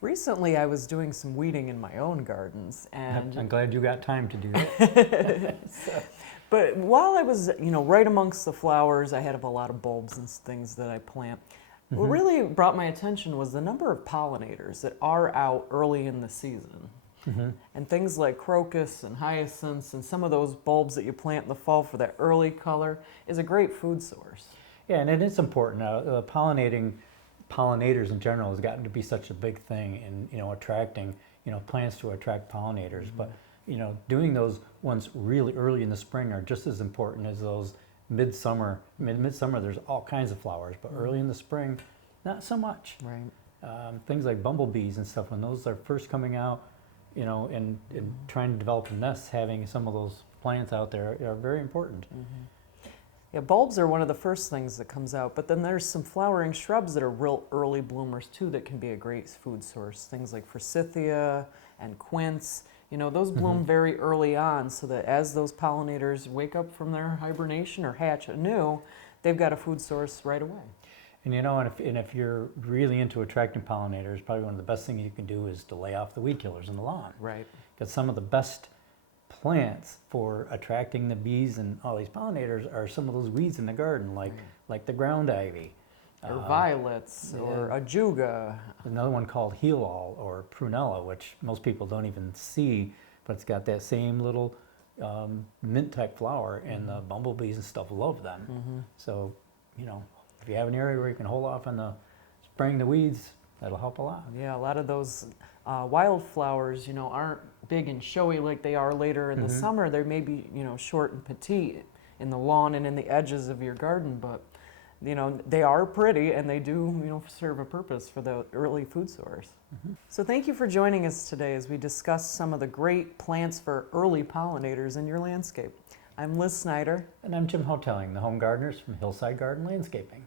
Recently, I was doing some weeding in my own gardens, and I'm glad you got time to do that. but while I was, right amongst the flowers, I had a lot of bulbs and things that I plant. What really brought my attention was the number of pollinators that are out early in the season. And things like crocus and hyacinths and some of those bulbs that you plant in the fall for that early color is a great food source. Yeah, and it is important. Pollinators in general has gotten to be such a big thing in attracting plants to attract pollinators. But doing those ones really early in the spring are just as important as those midsummer. Midsummer there's all kinds of flowers, but early in the spring, not so much. Right. Things like bumblebees and stuff, when those are first coming out, and trying to develop nests, having some of those plants out there are very important. Yeah, bulbs are one of the first things that comes out, but then there's some flowering shrubs that are real early bloomers too that can be a great food source. Things like forsythia and quince, those bloom very early on so that as those pollinators wake up from their hibernation or hatch anew, they've got a food source right away. And if you're really into attracting pollinators, probably one of the best things you can do is to lay off the weed killers in the lawn. Right. Because some of the best plants for attracting the bees and all these pollinators are some of those weeds in the garden, like the ground ivy. Or violets, or ajuga. Another one called heal-all or prunella, which most people don't even see, but it's got that same little mint-type flower, and the bumblebees and stuff love them. So, if you have an area where you can hold off on the spraying the weeds, that'll help a lot. Yeah, a lot of those wildflowers, aren't big and showy like they are later in the summer. They may be, short and petite in the lawn and in the edges of your garden, but, they are pretty and they do, serve a purpose for the early food source. So thank you for joining us today as we discuss some of the great plants for early pollinators in your landscape. I'm Liz Snyder. And I'm Jim Hotelling, the home gardeners from Hillside Garden Landscaping.